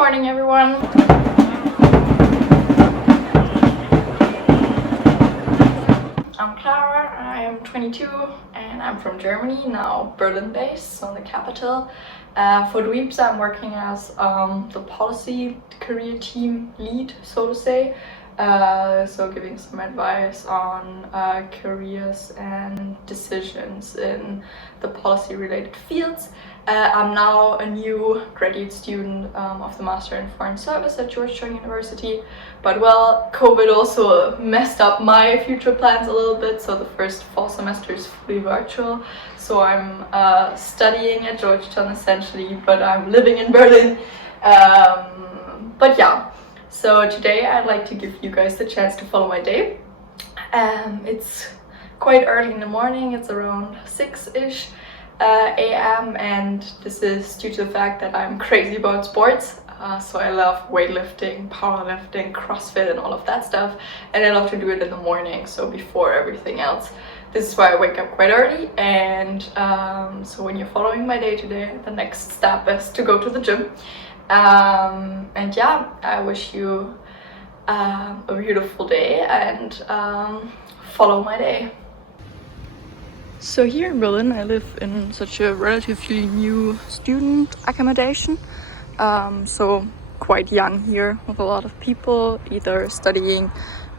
morning, everyone. I'm Clara, I am 22 and I'm from Germany, now Berlin based, so in the capital. For Dweeps, I'm working as the policy career team lead, so to say. So giving some advice on careers and decisions in the policy related fields. I'm now a new graduate student of the Master in Foreign Service at Georgetown University, but well, COVID also messed up my future plans a little bit, so the first fall semester is fully virtual. So I'm studying at Georgetown essentially, but I'm living in Berlin. But yeah. So today I'd like to give you guys the chance to follow my day. It's quite early in the morning, it's around 6-ish a.m. and this is due to the fact that I'm crazy about sports. So I love weightlifting, powerlifting, CrossFit and all of that stuff, and I love to do it in the morning, so before everything else. This is why I wake up quite early, and so when you're following my day today, the next step is to go to the gym. And yeah, I wish you a beautiful day and follow my day. So here in Berlin, I live in such a relatively new student accommodation. So quite young here, with a lot of people either studying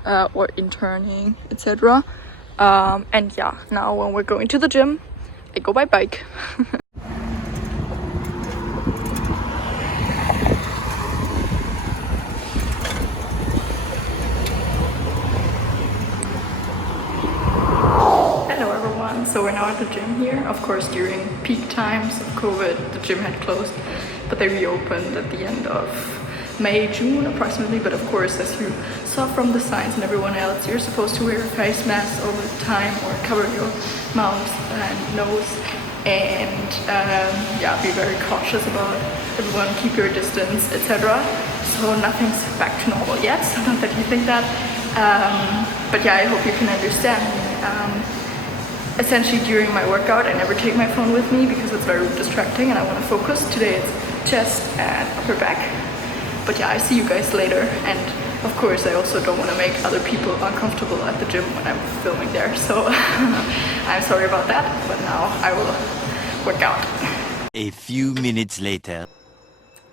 or interning, etc. And yeah, now when we're going to the gym, I go by bike. So we're now at the gym here. Of course, during peak times of COVID, the gym had closed, but they reopened at the end of May, June approximately. But of course, as you saw from the signs and everyone else, you're supposed to wear a face mask all the time or cover your mouth and nose. And yeah, be very cautious about everyone, keep your distance, etc. So nothing's back to normal yet, so not that you think that. But yeah, I hope you can understand me. Essentially during my workout I never take my phone with me because it's very distracting and I want to focus. Today it's chest and upper back. But yeah, I see you guys later, and of course I also don't want to make other people uncomfortable at the gym when I'm filming there, so I'm sorry about that, but now I will work out. A few minutes later.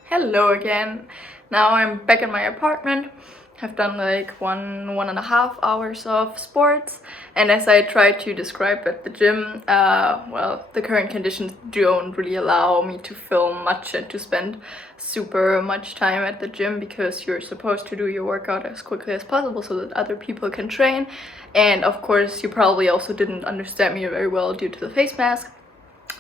Hello again. Now I'm back in my apartment. I've done like 1.5 hours of sports, and as I tried to describe at the gym, well, the current conditions don't really allow me to film much and to spend super much time at the gym, because you're supposed to do your workout as quickly as possible so that other people can train. And of course you probably also didn't understand me very well due to the face mask.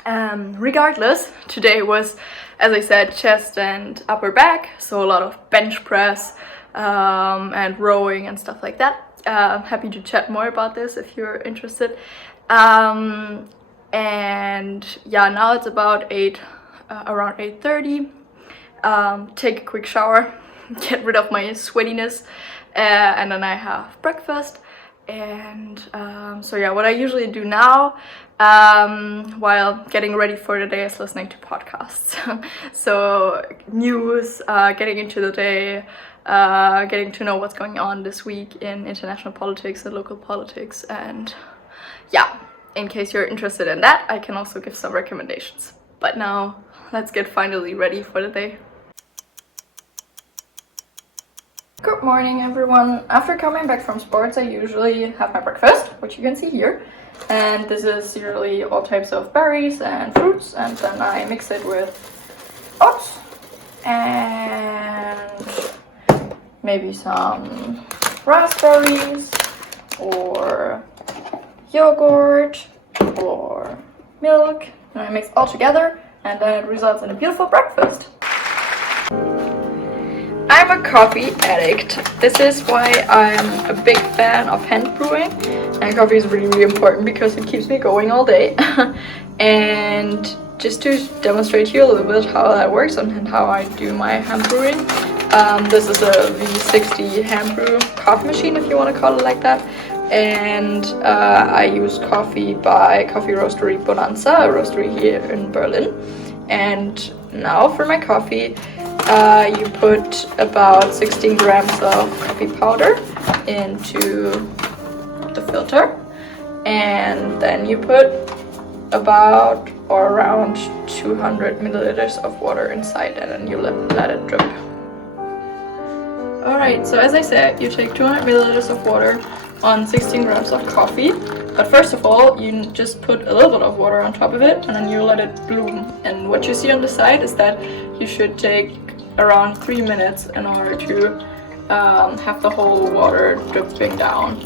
Regardless, today was, as I said, chest and upper back, so a lot of bench press and rowing and stuff like that. Happy to chat more about this if you're interested. And yeah, now it's about around 8:30. Take a quick shower, get rid of my sweatiness, and then I have breakfast. And so yeah, what I usually do now while getting ready for the day is listening to podcasts. So news, getting into the day, getting to know what's going on this week in international politics and local politics. And yeah, in case you're interested in that, I can also give some recommendations. But now let's get finally ready for the day. Good morning, everyone. After coming back from sports, I usually have my breakfast, which you can see here. And this is usually all types of berries and fruits, and then I mix it with oats and maybe some raspberries or yogurt or milk, and I mix all together, and then it results in a beautiful breakfast. I'm a coffee addict. This is why I'm a big fan of hand brewing, and coffee is really, really important because it keeps me going all day. And just to demonstrate to you a little bit how that works and how I do my hand brewing, this is a V60 hand brew coffee machine, if you want to call it like that. And I use coffee by Coffee Roastery Bonanza, a roastery here in Berlin. And now for my coffee, you put about 16 grams of coffee powder into the filter, and then you put about or around 200 milliliters of water inside, and then you let it drip. Alright, so as I said, you take 200 milliliters of water on 16 grams of coffee. But first of all, you just put a little bit of water on top of it, and then you let it bloom. And what you see on the side is that you should take around 3 minutes in order to have the whole water dripping down.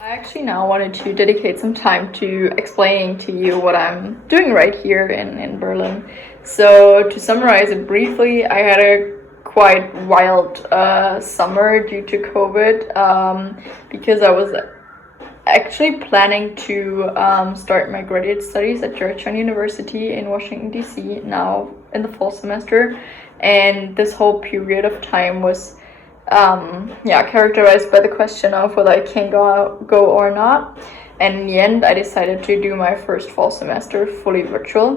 I actually now wanted to dedicate some time to explaining to you what I'm doing right here in Berlin. So to summarize it briefly, I had a quite wild summer due to COVID because I was actually planning to start my graduate studies at Georgetown University in Washington DC now in the fall semester, and this whole period of time was characterized by the question of whether I can go or not. And in the end, I decided to do my first fall semester fully virtual,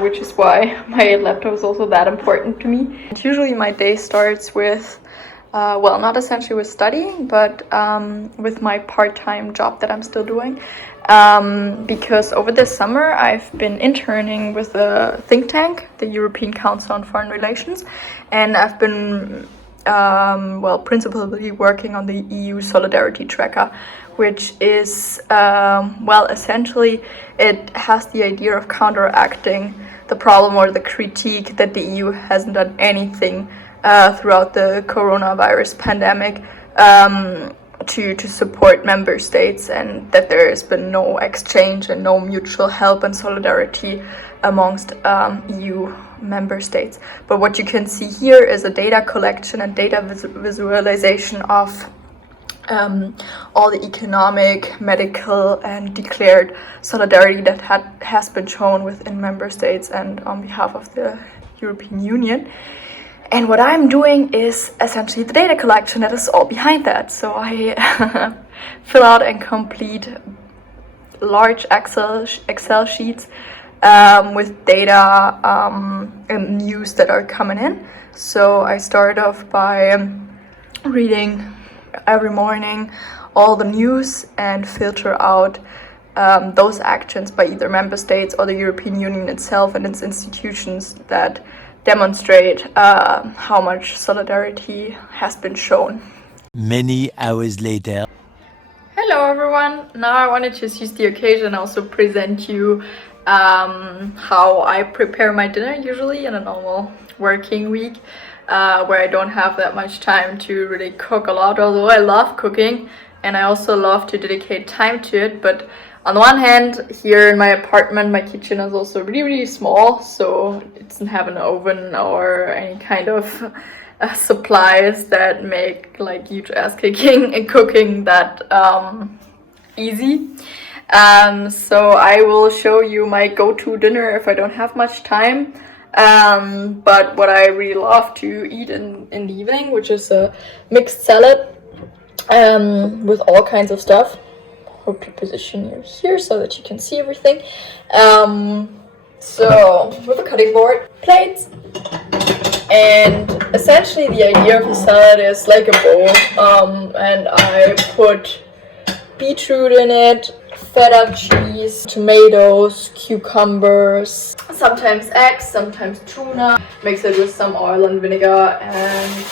which is why my laptop is also that important to me. And usually my day starts with, not essentially with studying, but with my part-time job that I'm still doing. Because over this summer, I've been interning with a think tank, the European Council on Foreign Relations, and I've been principally working on the EU Solidarity Tracker, which is, essentially it has the idea of counteracting the problem or the critique that the EU hasn't done anything throughout the coronavirus pandemic to support member states, and that there has been no exchange and no mutual help and solidarity amongst EU member states. But what you can see here is a data collection and data visualization of all the economic, medical, and declared solidarity that has been shown within member states and on behalf of the European Union. And what I'm doing is essentially the data collection that is all behind that. So I fill out and complete large Excel sheets with data and news that are coming in. So I start off by reading every morning all the news and filter out those actions by either member states or the European Union itself and its institutions that demonstrate how much solidarity has been shown. Many hours later. Hello everyone! Now I wanted to use the occasion and also present you how I prepare my dinner usually in a normal working week, where I don't have that much time to really cook a lot, although I love cooking and I also love to dedicate time to it. But on the one hand, here in my apartment, my kitchen is also really small, so it doesn't have an oven or any kind of supplies that make like huge ass kicking and cooking that easy. So I will show you my go-to dinner if I don't have much time. But what I really love to eat in the evening, which is a mixed salad with all kinds of stuff. Hope to position you here so that you can see everything. So with a cutting board, plates, and essentially the idea of a salad is like a bowl, and I put beetroot in it, feta cheese, tomatoes, cucumbers, sometimes eggs, sometimes tuna. Mix it with some oil and vinegar, and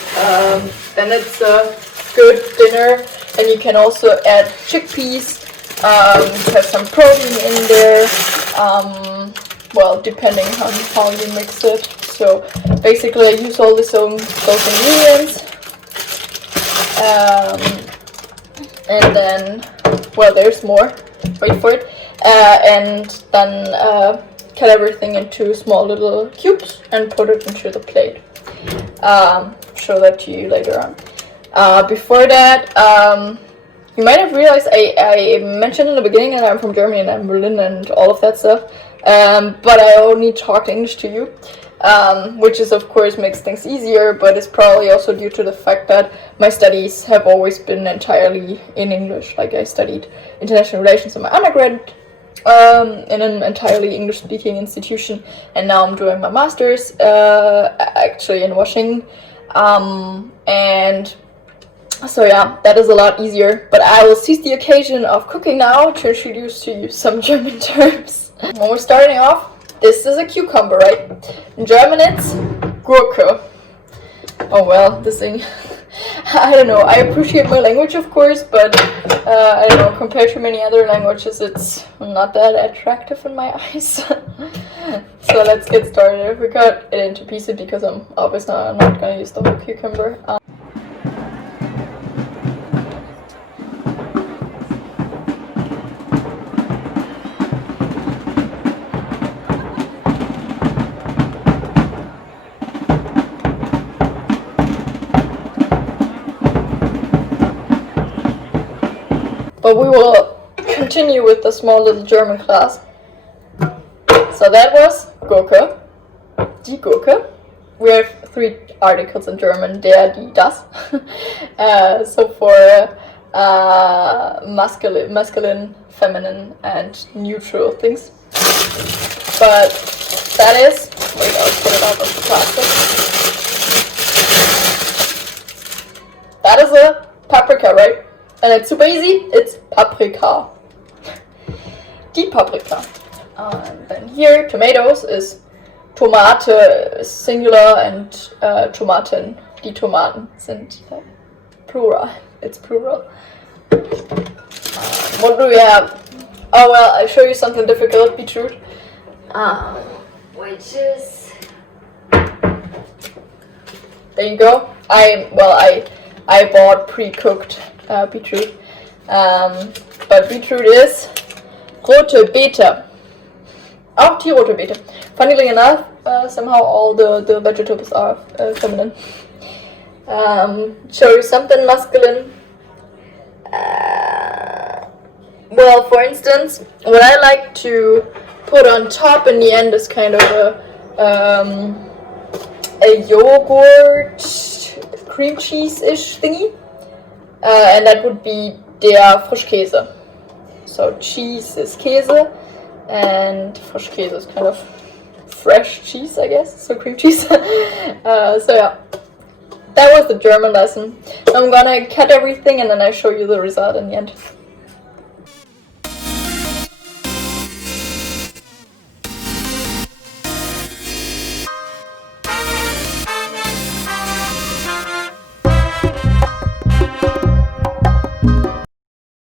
then it's a good dinner. And you can also add chickpeas, have some protein in there, depending on how you mix it. So basically I use all those ingredients, and then, there's more, wait for it, and then cut everything into small little cubes and put it into the plate. Show that to you later on. Before that, you might have realized I mentioned in the beginning that I'm from Germany and I'm Berlin and all of that stuff, but I only talked English to you. which is of course makes things easier, but it's probably also due to the fact that my studies have always been entirely in English. Like I studied international relations in my undergrad in an entirely English-speaking institution, and now I'm doing my master's actually in Washington, and so yeah, that is a lot easier. But I will seize the occasion of cooking now to introduce to you some German terms. When we're starting off, this is a cucumber, right? In German it's Gurke. Oh well, this thing, I don't know, I appreciate my language of course, but I don't know, compared to many other languages it's not that attractive in my eyes. So let's get started. We cut it into pieces because I'm obviously not gonna use the whole cucumber. But we will continue with the small little German class. So that was Gurke, die Gurke. We have 3 articles in German, der, die, das. So for masculine, feminine, and neutral things. But that is, wait, I'll put it out of the plastic. That is a paprika, right? And it's super easy, it's paprika. Die Paprika. And then here, tomatoes is Tomate singular and Tomaten. Die Tomaten sind plural. It's plural. What do we have? Oh well, I'll show you something difficult, beetroot. Which is... There you go. I bought pre-cooked beetroot. But beetroot is rote Beete. Auch die rote Beete. Funnily enough, somehow all the vegetables are feminine. Show you something masculine. Well, for instance, what I like to put on top in the end is kind of a yogurt cream cheese-ish thingy. And that would be der Frischkäse. So cheese is Käse, and Frischkäse is kind of fresh cheese, I guess. So cream cheese. So yeah, that was the German lesson. I'm gonna cut everything and then I show you the result in the end.